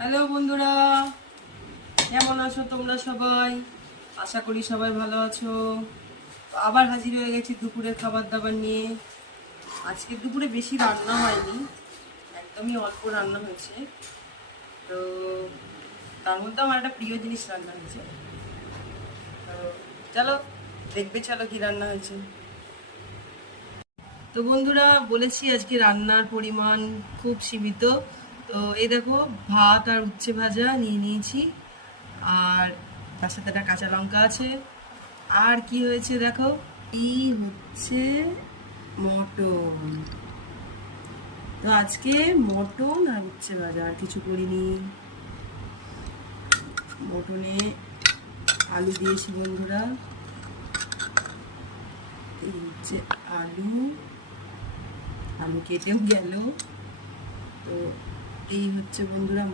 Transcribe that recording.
Hello বন্ধুরা, কেমন আছো তোমরা সবাই? আশা করি সবাই ভালো আছো। তো আবার হাজির হয়ে গেছি দুপুরের খাবার দাবার নিয়ে। আজকে দুপুরে বেশি রান্না হয়নি, একদমই অল্প রান্না হয়েছে। তো তার মধ্যে আমার একটা প্রিয় জিনিস রান্না হয়েছে। তো চলো দেখবে, চলো কি রান্না হয়েছে। তো বন্ধুরা, বলেছি আজকে রান্নার পরিমাণ খুব সীমিত। তো এই দেখো, ভাত আর উচ্ছে ভাজা নিয়ে নিয়েছি, আর তার সাথে একটা কাঁচা লঙ্কা আছে। আর কি হয়েছে দেখো, এই হচ্ছে মটন। তো আজকে মটন আর উচ্ছে ভাজা, আর কিছু করিনি। মটনে আলু দিয়েছি বন্ধুরা, এই হচ্ছে আলু, আলু কেটেও গেল। তো এই হচ্ছে বন্ধুরা